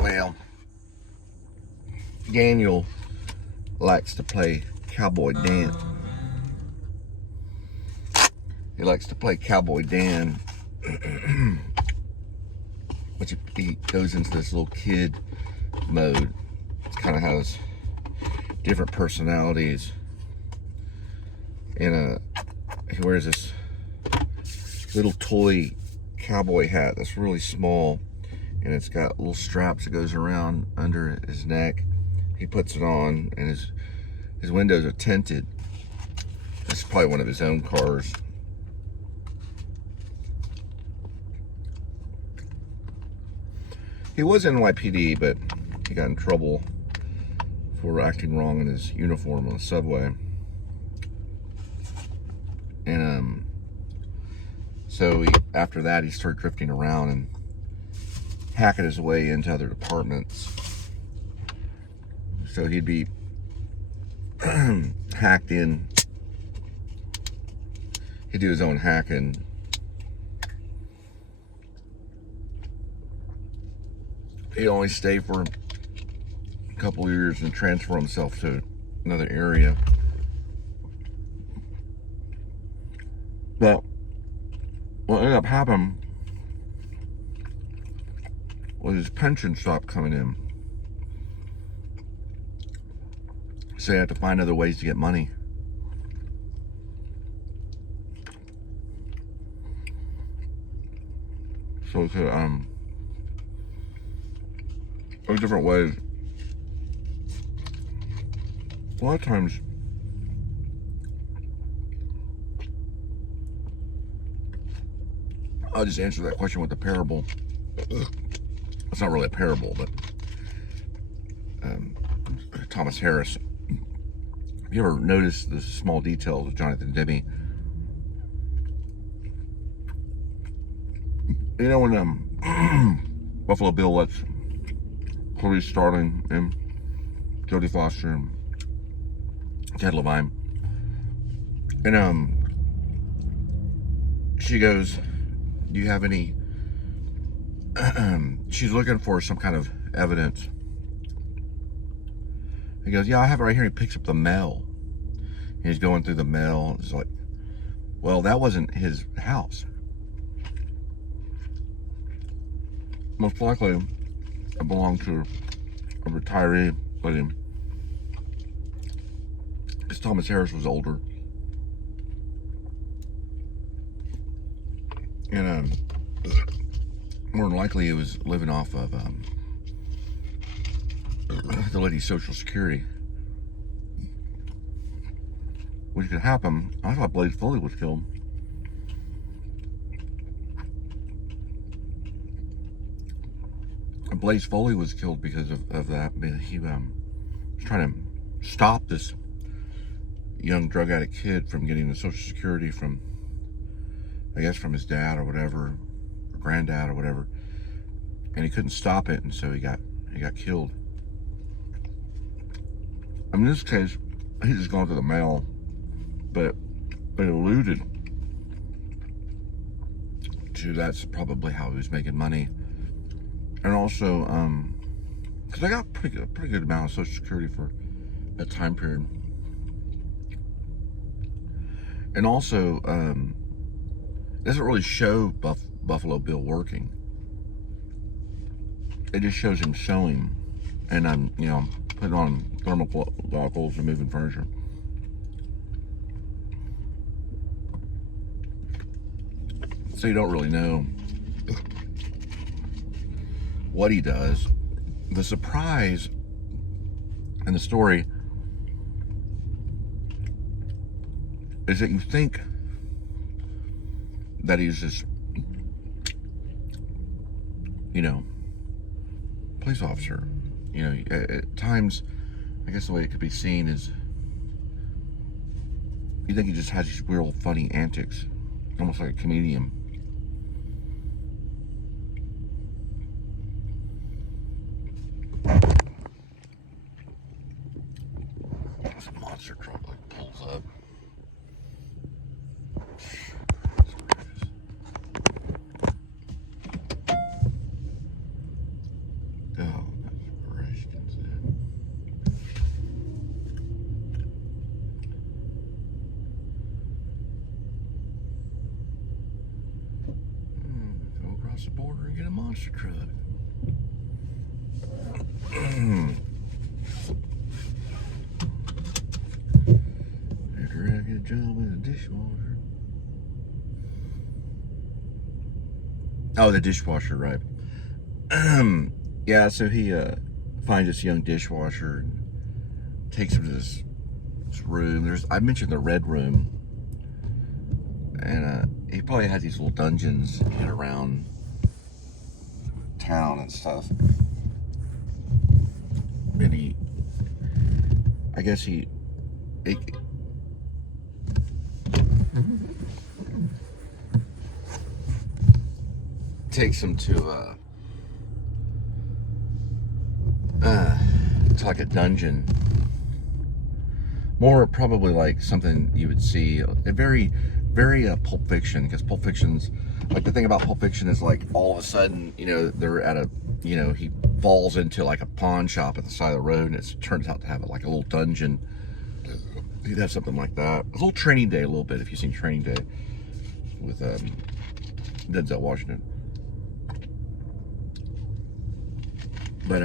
Well, Daniel likes to play Cowboy Dan. He likes to play Cowboy Dan, which he goes into this little kid mode. It kind of has different personalities. And he wears this little toy cowboy hat that's really small, and it's got little straps that goes around under his neck. He puts it on, and his windows are tinted. This is probably one of his own cars. He was NYPD, but he got in trouble for acting wrong in his uniform on the subway. And so after that, he started drifting around and hacking his way into other departments. So he'd be hacked in. He'd do his own hacking. He'd only stay for a couple of years and transfer himself to another area. But what ended up happening was his pension stopped coming in. So he had to find other ways to get money. So it's there's different ways. A lot of times I'll just answer that question with a parable. It's not really a parable, but Thomas Harris. Have you ever noticed the small details of Jonathan Demme? You know when Buffalo Bill lets Clarice Starling and Jodie Foster and Ted Levine, and she goes, do you have any, she's looking for some kind of evidence. He goes, yeah, I have it right here. He picks up the mail. He's going through the mail. It's like, well, that wasn't his house. Most likely, it belonged to a retiree, but because Thomas Harris was older. And more than likely he was living off of the lady's Social Security, which could happen. I thought Blaze Foley was killed. And Blaze Foley was killed because of that. He was trying to stop this young drug addict kid from getting the Social Security from, I guess, from his dad or whatever, or granddad or whatever, and he couldn't stop it, and so he got killed. I mean, in this case, he just gone to the mail, but they alluded to that's probably how he was making money, and also because I got pretty good amount of Social Security for that time period, and also. It doesn't really show Buffalo Bill working. It just shows him sewing, and putting on thermal goggles and moving furniture. So you don't really know what he does. The surprise in the story is that you think that he's this, police officer. At times, I guess the way it could be seen is, you think he just has these real funny antics, almost like a comedian. This monster truck like pulls up. Oh. monster truck. After I get a job with a dishwasher. Oh, the dishwasher, right. Yeah, so he finds this young dishwasher and takes him to this room. I mentioned the red room. And he probably has these little dungeons around town and stuff. And I guess he takes him to like a dungeon. More probably like something you would see, a very Pulp Fiction, because Pulp Fiction's, like, the thing about Pulp Fiction is, like, all of a sudden, you know, they're at a, you know, he falls into like a pawn shop at the side of the road, and it turns out to have like a little dungeon. He'd have something like that. A little Training Day, a little bit, if you've seen Training Day with Denzel Washington. But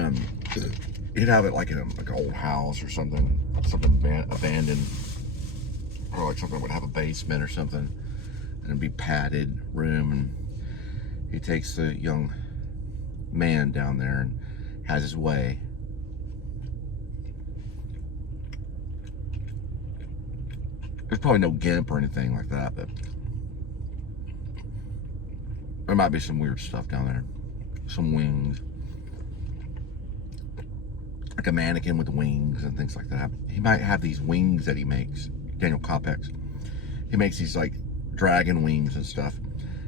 he'd have it like in like an old house or something abandoned, or like something that would have a basement or something, and it'd be padded room. And he takes the young man down there and has his way. There's probably no gimp or anything like that, but there might be some weird stuff down there. Some wings. Like a mannequin with wings and things like that. He might have these wings that he makes. Daniel Coppex. He makes these like dragon wings and stuff.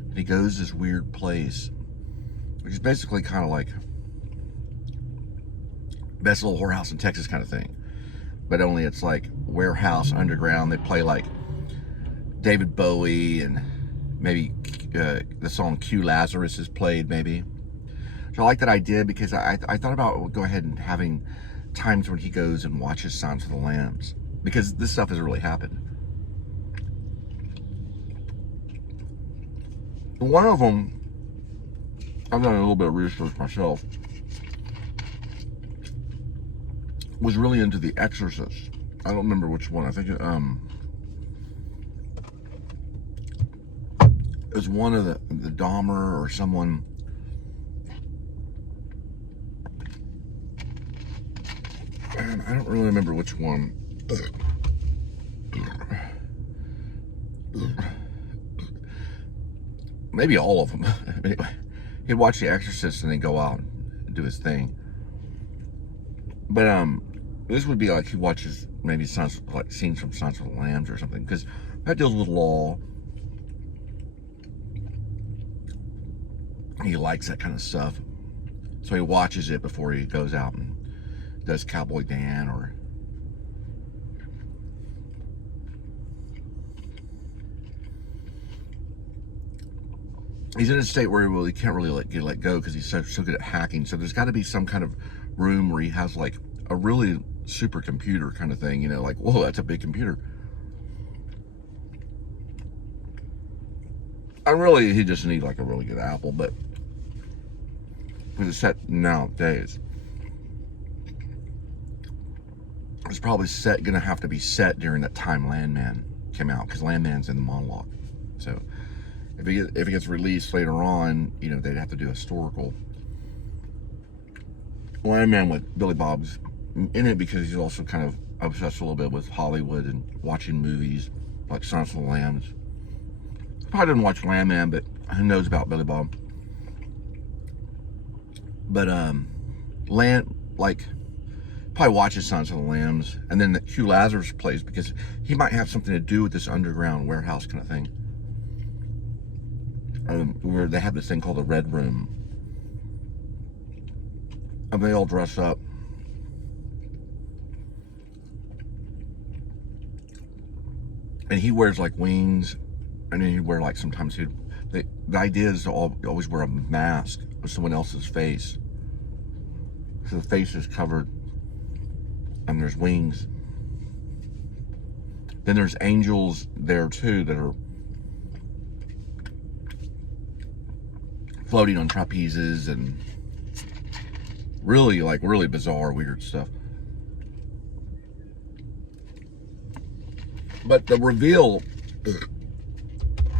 And he goes to this weird place, which is basically kind of like Best Little Whorehouse in Texas kind of thing. But only it's like warehouse, underground. They play like David Bowie, and maybe the song Q Lazarus is played maybe. So I like that idea, because I thought about go ahead and having times when he goes and watches Silence of the Lambs, because this stuff has really happened. One of them, I've done a little bit of research myself, was really into The Exorcist. I don't remember which one. I think it was one of the Dahmer or someone. I don't really remember which one. Maybe all of them. Anyway, he'd watch The Exorcist and then go out and do his thing. But this would be like he watches maybe like scenes from Silence of the Lambs or something, because that deals with law. He likes that kind of stuff, so he watches it before he goes out and does Cowboy Dan. Or he's in a state where he can't really let go, because he's so good at hacking. So there's got to be some kind of room where he has like a really super computer kind of thing, you know, like, whoa, that's a big computer. He just need like a really good Apple, but with a set nowadays, it's probably gonna have to be set during that time Landman came out, because Landman's in the monologue. So if it gets released later on, you know, they'd have to do a historical Landman with Billy Bob's in it, because he's also kind of obsessed a little bit with Hollywood and watching movies like Silence of the Lambs. Probably didn't watch Landman, but who knows about Billy Bob. But probably watches Silence of the Lambs, and then the Q Lazarus plays, because he might have something to do with this underground warehouse kind of thing, where they have this thing called the Red Room, and they all dress up. And he wears like wings, and then he'd wear like, sometimes the idea is to always wear a mask with someone else's face, so the face is covered and there's wings. Then there's angels there too that are floating on trapezes and really, like, really bizarre, weird stuff. But the reveal,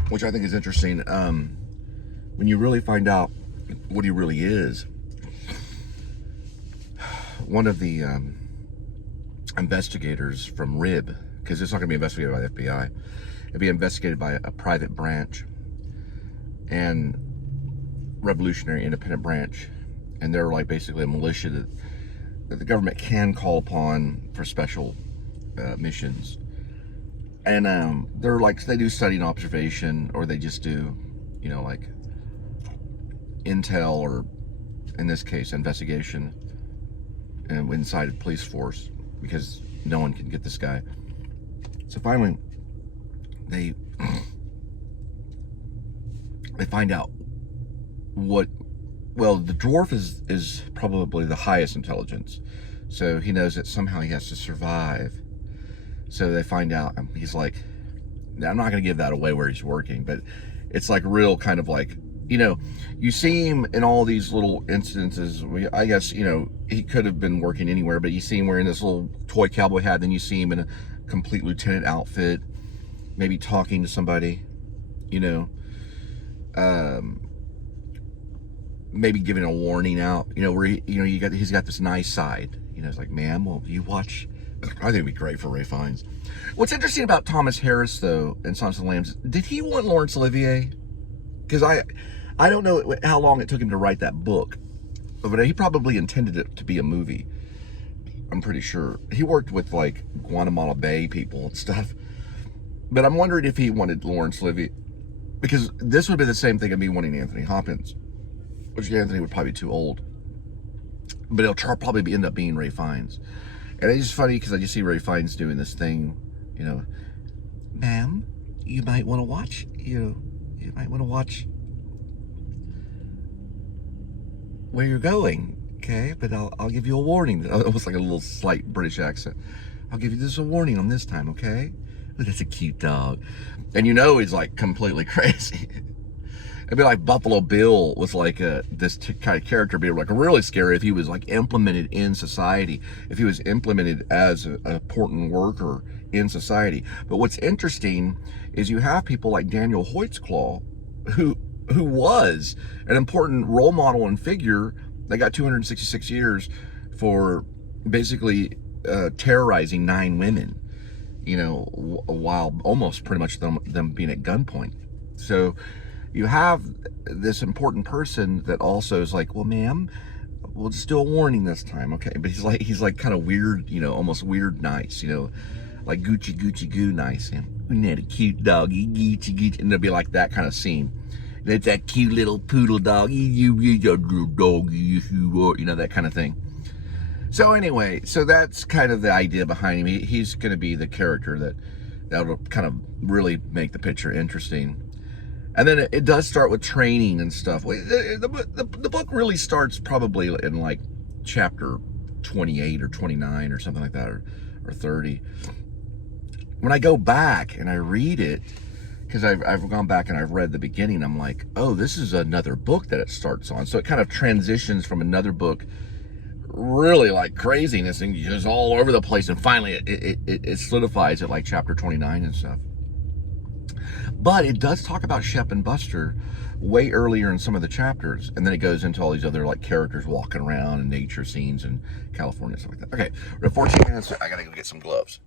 which I think is interesting, when you really find out what he really is, one of the investigators from RIB, because it's not going to be investigated by the FBI, it'll be investigated by a private branch and revolutionary independent branch, and they're like basically a militia that the government can call upon for special missions. And they're like, they do study and observation, or they just do, you know, like intel, or in this case, investigation inside a police force, because no one can get this guy. So finally, they find out what, well, the dwarf is probably the highest intelligence. So he knows that somehow he has to survive. So they find out, he's like, I'm not going to give that away where he's working, but it's like real kind of like, you know, you see him in all these little instances. I guess, you know, he could have been working anywhere, but you see him wearing this little toy cowboy hat, then you see him in a complete lieutenant outfit, maybe talking to somebody, you know, maybe giving a warning out, you know, where he, you know, he's got this nice side, you know, it's like, ma'am, well, you watch. I think it'd be great for Ray Fiennes. What's interesting about Thomas Harris, though, in Silence of the Lambs, did he want Laurence Olivier? Because I don't know how long it took him to write that book, but he probably intended it to be a movie. I'm pretty sure. He worked with, like, Guantanamo Bay people and stuff. But I'm wondering if he wanted Laurence Olivier, because this would be the same thing of me wanting Anthony Hopkins, which Anthony would probably be too old. But it'll probably end up being Ray Fiennes. And it's just funny because I just see Ray Fiennes doing this thing, you know, ma'am, you might want to watch, you might want to watch where you're going, okay? But I'll give you a warning. Almost like a little slight British accent. I'll give you this a warning on this time, okay? But that's a cute dog. And you know he's like completely crazy. It'd be like Buffalo Bill was like this kind of character, be like really scary if he was like implemented in society, if he was implemented as an important worker in society. But what's interesting is you have people like Daniel Hoytsclaw, who was an important role model and figure that got 266 years for basically terrorizing 9 women, you know, while almost pretty much them being at gunpoint. So you have this important person that also is like, well, ma'am, we'll just do a warning this time, okay? But he's like kind of weird, you know, almost weird nice, you know, like Gucci goo nice. And isn't that a cute doggy, Gucci, and it'll be like that kind of scene. That's that cute little poodle dog, you little doggy, you know, that kind of thing. So anyway, so that's kind of the idea behind him. He's going to be the character that'll kind of really make the picture interesting. And then it does start with training and stuff. The book really starts probably in like chapter 28 or 29 or something like that, or 30. When I go back and I read it, because I've gone back and I've read the beginning, I'm like, oh, this is another book that it starts on. So it kind of transitions from another book, really like craziness and just all over the place. And finally it solidifies at like chapter 29 and stuff. But it does talk about Shep and Buster way earlier in some of the chapters. And then it goes into all these other like characters walking around and nature scenes in California and stuff like that. Okay, we're at 14 minutes. I gotta go get some gloves.